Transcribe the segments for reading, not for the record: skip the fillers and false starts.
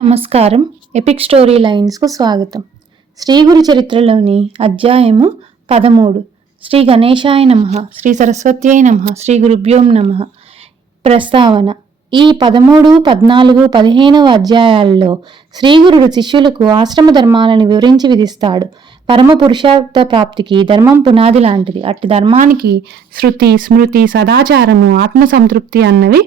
నమస్కారం. Epic story లైన్స్కు స్వాగతం. శ్రీ గురు చరిత్రలోని అధ్యాయము 13. శ్రీ గణేశాయ నమః, శ్రీ సరస్వత్యై నమః, శ్రీ గురుభ్యోం నమః. ప్రస్తావన: ఈ 13, 14, 15వ అధ్యాయాల్లో శ్రీగురుడు శిష్యులకు ఆశ్రమ ధర్మాలను వివరించి విధిస్తాడు. పరమ పురుషార్థ ప్రాప్తికి ధర్మం పునాది లాంటిది. అట్టి ధర్మానికి శృతి, స్మృతి, సదాచారము, ఆత్మసంతృప్తి అన్నవి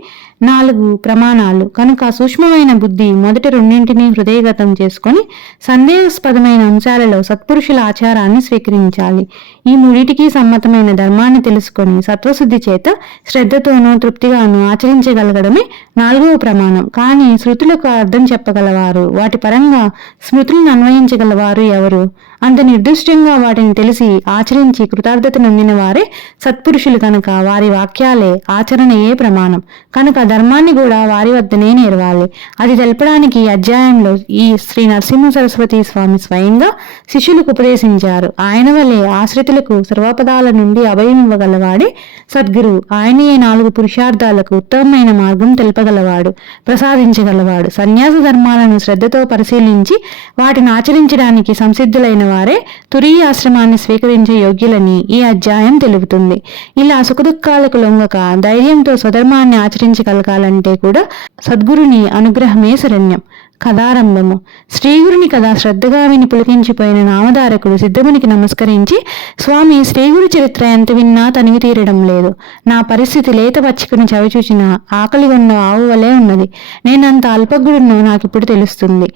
4 ప్రమాణాలు. కనుక సూక్ష్మమైన బుద్ధి మొదటి రెండింటినీ హృదయగతం చేసుకొని సందేహాస్పదమైన అంశాలలో సత్పురుషుల ఆచారాన్ని స్వీకరించాలి. ఈ మూడిటికి సమ్మతమైన ధర్మాన్ని తెలుసుకొని సత్వశుద్ధి చేత శ్రద్ధతోనూ తృప్తిగాను ఆచరించగలగడమే 4వ ప్రమాణం. కానీ శృతులకు అర్థం చెప్పగలవారు, వాటి పరంగా స్మృతులను అన్వయించగలవారు ఎవరు? అంత నిర్దిష్టంగా వాటిని తెలిసి ఆచరించి కృతార్థత నొందిన వారే సత్పురుషులు. కనుక వారి వాక్యాలే, ఆచరణయే ప్రమాణం. కనుక ధర్మాన్ని కూడా వారి వద్దనే నేర్వాలి. అది తెలపడానికి ఈ అధ్యాయంలో ఈ శ్రీ నరసింహ సరస్వతి స్వామి స్వయంగా శిష్యులకు ఉపదేశించారు. ఆయన వలె ఆశ్రితులకు సర్వపదాల నుండి అభయం ఇవ్వగలవాడే సద్గురువు. ఆయనే 4 పురుషార్థాలకు ఉత్తమమైన మార్గం తెలుపగలవాడు, ప్రసాదించగలవాడు. సన్యాస ధర్మాలను శ్రద్ధతో పరిశీలించి వాటిని ఆచరించడానికి సంసిద్ధులైన వారే తురీయ ఆశ్రమాన్ని స్వీకరించే యోగ్యులని ఈ అధ్యాయం తెలుపుతుంది. ఇలా సుఖదుఖాలకు లొంగక ధైర్యంతో స్వధర్మాన్ని ఆచరించగలగాలంటే కూడా సద్గురుని అనుగ్రహమే శరణ్యం. కథారంభము. శ్రీగురుని కథ శ్రద్ధగా విని పులికించిపోయిన నామధారకుడు సిద్ధమునికి నమస్కరించి, స్వామి, శ్రీగురు చరిత్ర ఎంత విన్నా తనివి తీరడం లేదు. నా పరిస్థితి లేత పచ్చికను చవిచూచిన ఆకలిగొన్న ఆవు వలె ఉన్నది. నేనంత అల్పజ్ఞుడునో నాకిప్పుడు తెలుస్తుంది.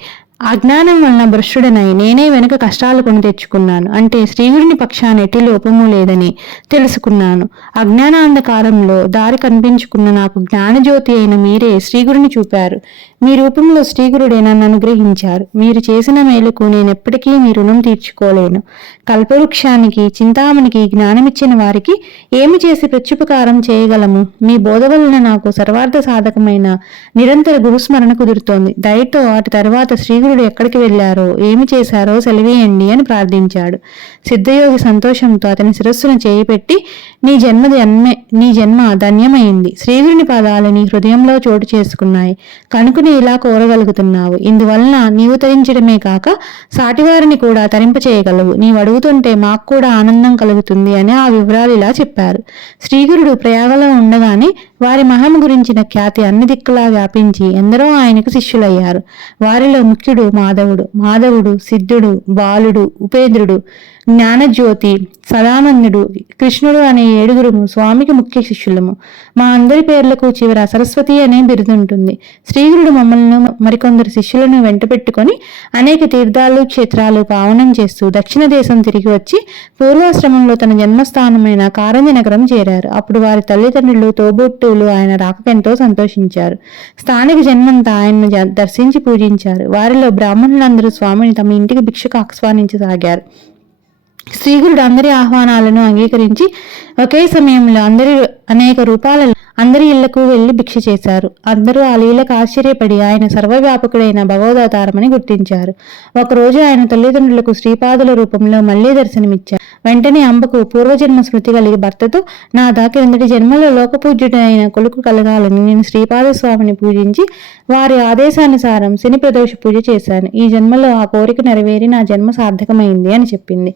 అజ్ఞానం వలన భ్రష్టుడనై నేనే వెనుక కష్టాలు కొని తెచ్చుకున్నాను. అంటే శ్రీగురుని పక్షాన ఎట్టి లోపము లేదని తెలుసుకున్నాను. అజ్ఞానాంధకారంలో దారి కనిపించుకున్న నాకు జ్ఞానజ్యోతి అయిన మీరే శ్రీగురుని చూపారు. మీ రూపంలో శ్రీగురుడే నన్ను అనుగ్రహించారు. మీరు చేసిన మేలుకు నేనెప్పటికీ మీ రుణం తీర్చుకోలేను. కల్పవృక్షానికి, చింతామణికి జ్ఞానమిచ్చిన వారికి ఏమి చేసి ప్రత్యుపకారం చేయగలము? మీ బోధ వలన నాకు సర్వార్థ సాధకమైన నిరంతర గురుస్మరణ కుదురుతోంది. దయతో అటు తర్వాత శ్రీగురుడు ఎక్కడికి వెళ్ళారో, ఏమి చేశారో సెలవేయండి అని ప్రార్థించాడు. సిద్ధయోగి సంతోషంతో అతని శిరస్సును చేయి పెట్టి, నీ జన్మ ధన్యమైంది. శ్రీగురుని పాదాలు నీ హృదయంలో చోటు చేసుకున్నాయి కనుకనే ఇలా కోరగలుగుతున్నావు. ఇందువలన నీవు తరించడమే కాక సాటివారిని కూడా తరింపచేయగలవు. నీవు అడుగుతుంటే మాకు కూడా ఆనందం కలుగుతుంది అని ఆ వివరాలు ఇలా చెప్పారు. శ్రీగురుడు ప్రయాగలో ఉండగానే వారి మహం గురించిన ఖ్యాతి అన్ని దిక్కులా వ్యాపించి ఎందరో ఆయనకు శిష్యులయ్యారు. వారిలో ముఖ్యుడు మాధవుడు, సిద్ధుడు, బాలుడు, ఉపేంద్రుడు, జ్ఞానజ్యోతి, సదానందుడు, కృష్ణుడు అనే 7 స్వామికి ముఖ్య శిష్యులము. మా అందరి పేర్లకు చివర సరస్వతి అనే బిరుదుంటుంది. శ్రీగురుడు మమ్మల్ని మరికొందరు శిష్యులను వెంట పెట్టుకొని అనేక తీర్థాలు, క్షేత్రాలు పావనం చేస్తూ దక్షిణ దేశం తిరిగి వచ్చి పూర్వాశ్రమంలో తన జన్మస్థానమైన కారంజి నగరం చేరారు. అప్పుడు వారి తల్లిదండ్రులు, తోబుట్టువులు ఆయన రాకకెంతో సంతోషించారు. స్థానిక జన్మంతా ఆయన్ను దర్శించి పూజించారు. వారిలో బ్రాహ్మణులందరూ స్వామిని తమ ఇంటికి భిక్షకు ఆహ్వానించసాగారు. శ్రీగురుడు అందరి ఆహ్వానాలను అంగీకరించి ఒకే సమయంలో అనేక రూపాలలో అందరి ఇళ్లకు వెళ్లి భిక్ష చేశారు. అందరూ ఆ లీలకు ఆశ్చర్యపడి ఆయన సర్వవ్యాపకుడైన భగవదవతారమని గుర్తించారు. ఒకరోజు ఆయన తల్లిదండ్రులకు శ్రీపాదుల రూపంలో మళ్లీ దర్శనమిచ్చారు. వెంటనే అంబకు పూర్వజన్మ స్మృతి కలిగి భర్తతో, నాదా, క్రిందటి జన్మలో లోకపూజ్యుడైన కొలుకు కలగాలని నేను శ్రీపాద స్వామిని పూజించి వారి ఆదేశానుసారం శని ప్రదోష పూజ చేశాను. ఈ జన్మలో ఆ కోరిక నెరవేరి నా జన్మ సార్థకమైంది అని చెప్పింది.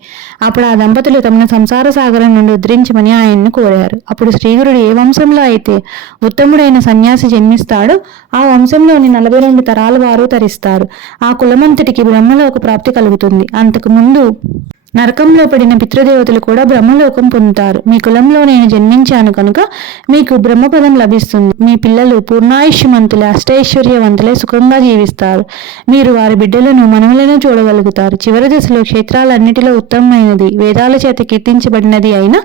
అప్పుడు ఆ దంపతులు తమను సంసార సాగరం నుండి ఉద్ధరించమని ఆయన్ను కోరారు. అప్పుడు శ్రీగురుడు ఏ వంశంలో అయితే ఉత్తముడైన సన్యాసి జన్మిస్తాడో ఆ వంశంలోని 42 తరాల వారు తరిస్తారు. ఆ కులమంతటికి బ్రహ్మలోక ప్రాప్తి కలుగుతుంది. అంతకు ముందు నరకంలో పడిన పితృదేవతలు కూడా బ్రహ్మలోకం పొందుతారు. మీ కులంలో నేను జన్మించాను కనుక మీకు బ్రహ్మపదం లభిస్తుంది. మీ పిల్లలు పూర్ణాయుష్యమంతులే, అష్టైశ్వర్యవంతులే సుఖంగా జీవిస్తారు. మీరు వారి బిడ్డలను, మనములను చూడగలుగుతారు. చివరి దశలో క్షేత్రాలన్నిటిలో ఉత్తమమైనది, వేదాల చేత కీర్తించబడినది అయిన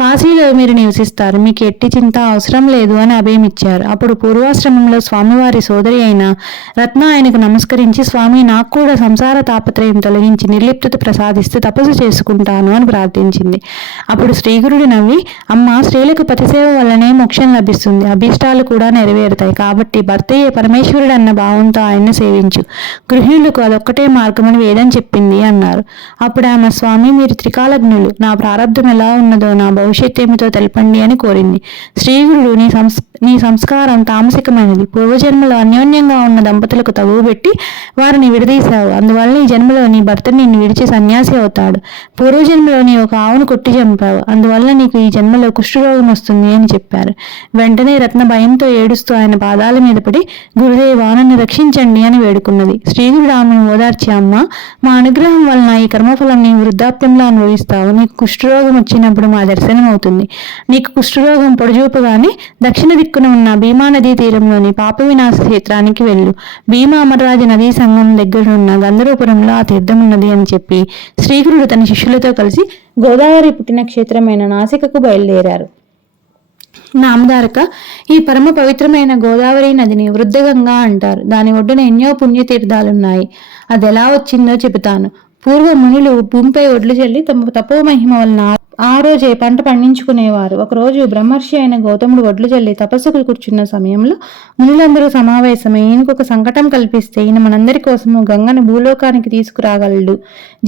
కాశీలో మీరు నివసిస్తారు. మీకు ఎట్టి చింత అవసరం లేదు అని అభయమిచ్చారు. అప్పుడు పూర్వాశ్రమంలో స్వామివారి సోదరి అయిన రత్న ఆయనకు నమస్కరించి, స్వామి, నాకు కూడా సంసార తాపత్రయం తొలగించి నిర్లిప్తత ప్రసాదిస్తూ తపస్సు తపస్సు చేసుకుంటాను అని ప్రార్థించింది. అప్పుడు శ్రీగురుడు నవ్వి, అమ్మ, స్త్రీలకు పతిసేవ వల్లనే మోక్షం లభిస్తుంది, అభీష్టాలు కూడా నెరవేరుతాయి. కాబట్టి భర్తయే పరమేశ్వరుడు అన్న భావంతో ఆయన్ను సేవించు. గృహిణులకు అదొక్కటే మార్గమని వేదం చెప్పింది అన్నారు. అప్పుడు ఆమె, స్వామి, మీరు త్రికాలజ్ఞులు, నా ప్రారంధం ఎలా ఉన్నదో, నా భవిష్యత్ ఏమితో తెలపండి అని కోరింది. శ్రీగురుడు, నీ సంస్కారం తామసికమైనది. పూర్వజన్మలో అన్యోన్యంగా ఉన్న దంపతులకు తగువ పెట్టి వారిని విడదీశావు. అందువల్ల ఈ జన్మలో నీ భర్త నిన్ను విడిచి సన్యాసి అవుతాడు. పూర్వజన్మలో నీ ఒక ఆవును కొట్టి చంపావు. అందువల్ల నీకు ఈ జన్మలో కుష్ఠరోగం వస్తుంది అని చెప్పారు. వెంటనే రత్న భయంతో ఏడుస్తూ ఆయన పాదాల మీద పడి, గురుదేవా, నన్ను రక్షించండి అని వేడుకున్నది. శ్రీగురుడు ఆమెను ఓదార్చి, అమ్మ, మా అనుగ్రహం వలన ఈ కర్మఫలం నీ వృద్ధాప్యంలో అనుభవిస్తావు. నీకు కుష్ఠరోగం వచ్చినప్పుడు మా దర్శనం అవుతుంది. నీకు కుష్ఠరోగం పొడిచూపగానే దక్షిణ దిక్కున ఉన్న భీమా నదీ తీరంలోని పాప వినాశ క్షేత్రానికి వెళ్ళు. భీమా అమరరాజ నదీ సంగమం దగ్గరున్న గంధర్వపురంలో ఆ తీర్థం ఉన్నది అని చెప్పి శ్రీగురుడు తన శిష్యులతో కలిసి గోదావరి పుట్టిన క్షేత్రమైన నాసికకు బయలుదేరారు. నామధారక, ఈ పరమ పవిత్రమైన గోదావరి నదిని వృద్ధగంగా అంటారు. దాని ఒడ్డున ఎన్నో పుణ్యతీర్థాలున్నాయి. అది ఎలా వచ్చిందో చెబుతాను. పూర్వ మునులు భూమిపై ఒడ్లు చల్లి తమ తపోమహిమ వలన ఆ రోజే పంట పండించుకునేవారు. ఒకరోజు బ్రహ్మర్షి అయిన గౌతముడు ఒడ్లు చల్లి తపస్సుకు కూర్చున్న సమయంలో మునులందరూ సమావేశమై, ఈయనకొక సంకటం కల్పిస్తే ఈయన మనందరి కోసము గంగను భూలోకానికి తీసుకురాగలడు,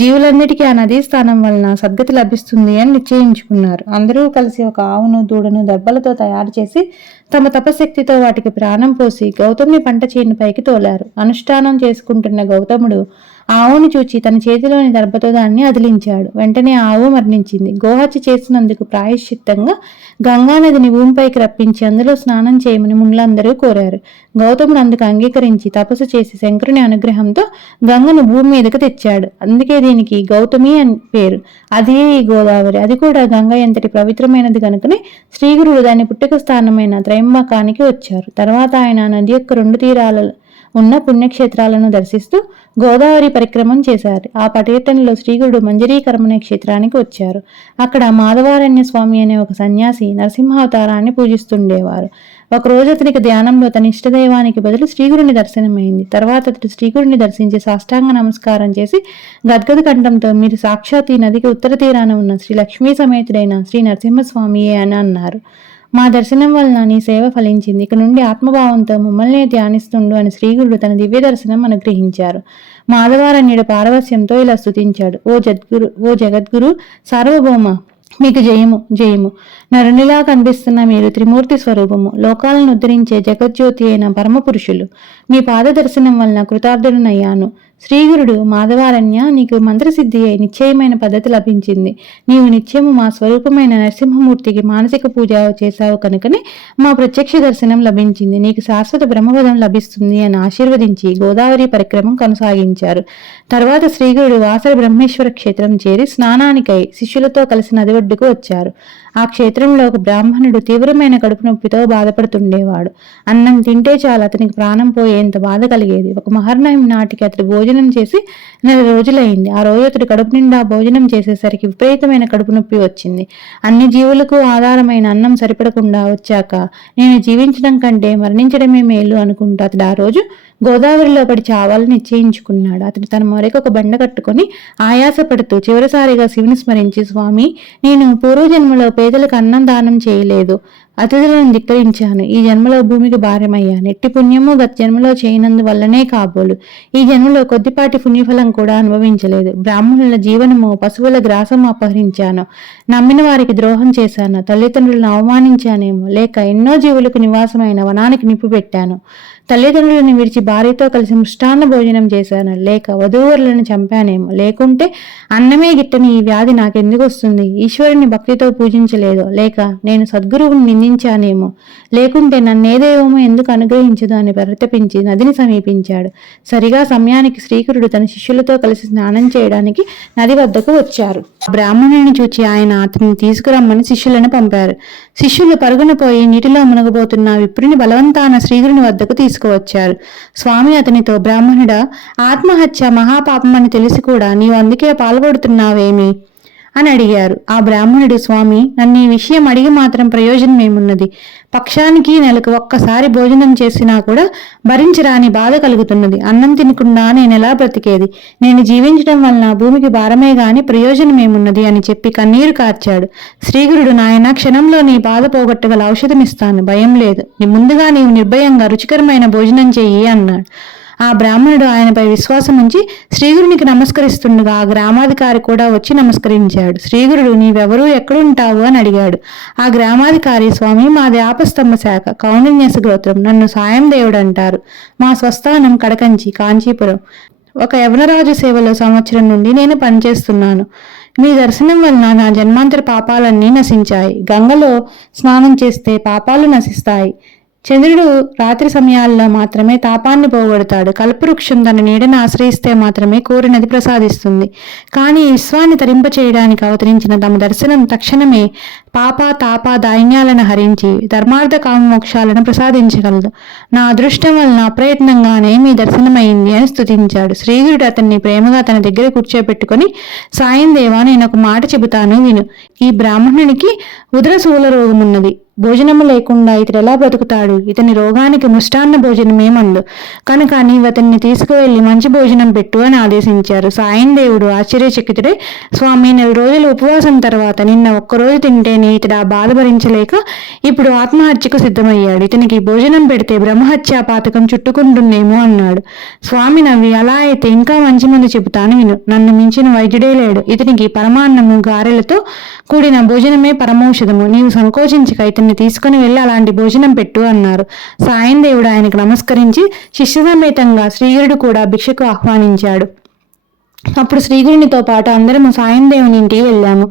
జీవులందరికీ ఆ నదీ స్థానం వలన సద్గతి లభిస్తుంది అని నిశ్చయించుకున్నారు. అందరూ కలిసి ఒక ఆవును, దూడను దర్భలతో తయారు చేసి తమ తపశక్తితో వాటికి ప్రాణం పోసి గౌతముని పంట చేనుపైకి తోలారు. అనుష్ఠానం చేసుకుంటున్న గౌతముడు ఆవును చూచి తన చేతిలోని దర్భతో దాన్ని అదిలించాడు. వెంటనే ఆవు మరణించింది. గోహత్య చేసినందుకు ప్రాయశ్చిత్తంగా గంగానదిని భూమిపైకి రప్పించి అందులో స్నానం చేయమని మునులందరూ కోరారు. గౌతముడు అందుకు అంగీకరించి తపస్సు చేసి శంకరుని అనుగ్రహంతో గంగను భూమి మీదకు తెచ్చాడు. అందుకే దీనికి గౌతమి అని పేరు. అదే ఈ గోదావరి. అది కూడా గంగ ఎంతటి పవిత్రమైనది కనుకనే శ్రీగురుడు దాని పుట్టుక స్థానమైన త్రయంబకానికి వచ్చారు. తర్వాత ఆయన నది యొక్క రెండు తీరాల ఉన్న పుణ్యక్షేత్రాలను దర్శిస్తూ గోదావరి పరిక్రమం చేశారు. ఆ పర్యటనలో శ్రీగురుడు మంజరీకరమనే క్షేత్రానికి వచ్చారు. అక్కడ మాధవారణ్య స్వామి అనే ఒక సన్యాసి నరసింహావతారాన్ని పూజిస్తుండేవారు. ఒకరోజు అతనికి ధ్యానంలో తన ఇష్టదైవానికి బదులు శ్రీగురుని దర్శనమైంది. తర్వాత అతడు శ్రీగురుని దర్శించి సాష్టాంగ నమస్కారం చేసి గద్గద కంఠంతో, మీరు సాక్షాత్ ఈ నదికి ఉత్తర తీరాన ఉన్న శ్రీ లక్ష్మీ సమేతుడైన శ్రీ నరసింహస్వామియే అని అన్నారు. మా దర్శనం వలన నీ సేవ ఫలించింది. ఇక నుండి ఆత్మభావంతో మమ్మల్నే ధ్యానిస్తుండు అని శ్రీగురుడు తన దివ్య దర్శనం అనుగ్రహించారు. మాధవారణ్యుడు పారవస్యంతో ఇలా స్తుతించాడు. ఓ జగద్గురు సార్వభౌమ, మీకు జయము జయము. నరునిలా కనిపిస్తున్న మీరు త్రిమూర్తి స్వరూపము, లోకాలను ఉద్ధరించే జగజ్యోతి అయిన పరమపురుషులు. మీ పాద దర్శనం వలన కృతార్థుడనయ్యాను. శ్రీగురుడు, మాధవారణ్య, నీకు మంత్రసిద్ధి అయి నిశ్చయమైన పద్ధతి లభించింది. నీవు నిత్యము మా స్వరూపమైన నరసింహమూర్తికి మానసిక పూజ చేశావు కనుకనే మా ప్రత్యక్ష దర్శనం లభించింది. నీకు శాశ్వత బ్రహ్మపదం లభిస్తుంది అని ఆశీర్వదించి గోదావరి పరిక్రమం కొనసాగించారు. తర్వాత శ్రీగురుడు వాసర బ్రహ్మేశ్వర క్షేత్రం చేరి స్నానానికై శిష్యులతో కలిసి నది ఒడ్డుకు వచ్చారు. ఆ క్షేత్రంలో ఒక బ్రాహ్మణుడు తీవ్రమైన కడుపు నొప్పితో బాధపడుతుండేవాడు. అన్నం తింటే చాలు అతనికి ప్రాణం పోయేంత బాధ కలిగేది. ఒక మహర్నయం నాటికి అతడు భోజనం చేసి 4 రోజులైంది. ఆ రోజు అతడు కడుపు నిండా భోజనం చేసేసరికి విపరీతమైన కడుపు నొప్పి వచ్చింది. అన్ని జీవులకు ఆధారమైన అన్నం సరిపడకుండా వచ్చాక నేను జీవించడం కంటే మరణించడమే మేలు అనుకుంటూ అతడు ఆ రోజు గోదావరిలో పడి చావాలని నిశ్చయించుకున్నాడు. అతడు తన మొరకు ఒక బండ కట్టుకుని ఆయాసపడుతూ చివరిసారిగా శివుని స్మరించి, స్వామి, నేను పూర్వజన్మలో పేదలకు అన్నం దానం చేయలేదు, అతిథులను ధిక్కరించాను. ఈ జన్మలో భూమికి భారమయ్యాను. ఎట్టి పుణ్యము గత జన్మలో చేయనందు వల్లనే కాబోలు ఈ జన్మలో కొద్దిపాటి పుణ్యఫలం కూడా అనుభవించలేదు. బ్రాహ్మణుల జీవనము, పశువుల గ్రాసము అపహరించాను. నమ్మిన వారికి ద్రోహం చేశాను. తల్లిదండ్రులను అవమానించానేమో, లేక ఎన్నో జీవులకు నివాసమైన వనానికి నిప్పు పెట్టాను. తల్లిదండ్రులను విడిచి భార్యతో కలిసి మృష్టాన్న భోజనం చేశాను. లేక వధూవరులను చంపానేమో, లేకుంటే అన్నమే గిట్టని ఈ వ్యాధి నాకెందుకు వస్తుంది? ఈశ్వరుని భక్తితో పూజించలేదు, లేక నేను సద్గురువుని నిందించానేమో, లేకుంటే నన్నేదేమో ఎందుకు అనుగ్రహించదు అని పరితపించి నదిని సమీపించాడు. సరిగా సమయానికి శ్రీకరుడు తన శిష్యులతో కలిసి స్నానం చేయడానికి నది వద్దకు వచ్చారు. బ్రాహ్మణుని చూచి ఆయన అతన్ని తీసుకురమ్మని శిష్యులను పంపారు. శిష్యులు పరుగున పోయి నీటిలో మునగబోతున్న విప్రుని బలవంతాన శ్రీగురుని వద్దకు తీసుకువచ్చారు. స్వామి అతనితో, బ్రాహ్మణుడా, ఆత్మహత్య మహాపాపమని తెలిసి కూడా నీవు అందుకే పాల్గొడుతున్నావేమి అని అడిగారు. ఆ బ్రాహ్మణుడు, స్వామి, నన్ను ఈ విషయం అడిగి మాత్రం ప్రయోజనం ఏమున్నది? పక్షానికి నెలకు ఒక్కసారి భోజనం చేసినా కూడా భరించరాని బాధ కలుగుతున్నది. అన్నం తినకుండా నేనెలా బ్రతికేది? నేను జీవించడం వలన భూమికి భారమే గాని ప్రయోజనం ఏమున్నది అని చెప్పి కన్నీరు కార్చాడు. శ్రీగురుడు, నాయన, క్షణంలో నీ బాధ పోగొట్టగల ఔషధం ఇస్తాను, భయం లేదు. ముందుగా నీవు నిర్భయంగా రుచికరమైన భోజనం చెయ్యి అన్నాడు. ఆ బ్రాహ్మణుడు ఆయనపై విశ్వాసం ఉంచి శ్రీగురునికి నమస్కరిస్తుండగా ఆ గ్రామాధికారి కూడా వచ్చి నమస్కరించాడు. శ్రీగురుడు, నీవెవరూ, ఎక్కడుంటావు అని అడిగాడు. ఆ గ్రామాధికారి, స్వామి, మాది ఆపస్తంభ శాఖ, కౌండిన్యస గోత్రం, నన్ను సాయం దేవుడు అంటారు. మా స్వస్థానం కడకంచి, కాంచీపురం. ఒక యవనరాజు సేవలో సంవత్సరం నుండి నేను పనిచేస్తున్నాను. మీ దర్శనం వలన నా జన్మాంతర పాపాలన్నీ నశించాయి. గంగలో స్నానం చేస్తే పాపాలు నశిస్తాయి. చంద్రుడు రాత్రి సమయాల్లో మాత్రమే తాపాన్ని పోగొడతాడు. కల్పవృక్షం తన నీడను ఆశ్రయిస్తే మాత్రమే కోరినది ప్రసాదిస్తుంది. కానీ విశ్వాన్ని తరింపచేయడానికి అవతరించిన తమ దర్శనం తక్షణమే పాప తాప దైన్యాలను హరించి ధర్మార్థ కామమోక్షాలను ప్రసాదించగలదు. నా అదృష్టం వలన అప్రయత్నంగానే మీ దర్శనమైంది అని స్తుతించాడు. శ్రీగురుడు అతన్ని ప్రేమగా తన దగ్గర కూర్చోబెట్టుకుని, సాయం దేవా, నేను ఒక మాట చెబుతాను, విను. ఈ బ్రాహ్మణునికి ఉదరశూల రోగమున్నది. భోజనము లేకుండా ఇతడు ఎలా బ్రతుకుతాడు? ఇతని రోగానికి మృష్టాన్న భోజనమే మందు. కనుక నీవు అతన్ని తీసుకువెళ్లి మంచి భోజనం పెట్టు అని ఆదేశించారు. సాయం దేవుడు ఆశ్చర్యచకితుడే, స్వామి, 4 రోజుల ఉపవాసం తర్వాత నిన్న ఒక్కరోజు తింటేనే ఇతడు ఆ బాధ భరించలేక ఇప్పుడు ఆత్మహత్యకు సిద్ధమయ్యాడు. ఇతనికి భోజనం పెడితే బ్రహ్మహత్యా పాతకం చుట్టుకుంటుందేమో అన్నాడు. స్వామి నవ్వి, అలా అయితే ఇంకా మంచి మందు చెబుతాను, విను. నన్ను మించిన వైద్యుడే లేడు. ఇతనికి పరమాన్నము గారెలతో కూడిన భోజనమే పరమౌషధము. నీవు సంకోచించక ఇతన్ని తీసుకుని వెళ్ళి అలాంటి భోజనం పెట్టు అన్నారు. సాయం దేవుడు ఆయనకు నమస్కరించి శిష్య సమేతంగా శ్రీగురుడు కూడా భిక్షకు ఆహ్వానించాడు. అప్పుడు శ్రీగురునితో పాటు అందరము సాయం దేవుని ఇంటికి వెళ్ళాము.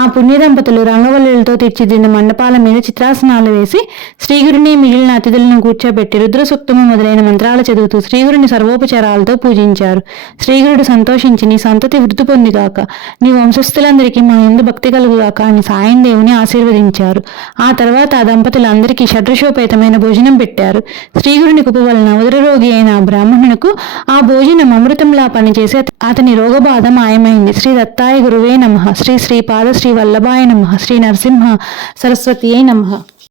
ఆ పుణ్య దంపతులు రంగవల్లులతో తీర్చిదిద్దిన మండపాల మీద చిత్రాసనాలు వేసి శ్రీగురిని మిగిలిన అతిథులను కూర్చోబెట్టి రుద్రసూక్తము మొదలైన మంత్రాలు చదువుతూ శ్రీగురిని సర్వోపచారాలతో పూజించారు. శ్రీగురుడు సంతోషించి, నీ సంతతి వృద్ధి పొందిగాక, నీ వంశస్థులందరికీ మా యందు భక్తి కలుగుగాక అని సాయం దేవుని ఆశీర్వదించారు. ఆ తర్వాత ఆ దంపతులందరికీ షడ్రశోపేతమైన భోజనం పెట్టారు. శ్రీగురుని కృప వలన ఉదరరోగి అయిన ఆ బ్రాహ్మణునకు ఆ భోజనం అమృతంలా పనిచేసి అతని రోగబాధ మాయమైంది. శ్రీ దత్తాయ గురువే నమః. శ్రీ శ్రీపాద శ్రీ వల్లభాయ నమః. శ్రీ నరసింహ సరస్వతియే నమః.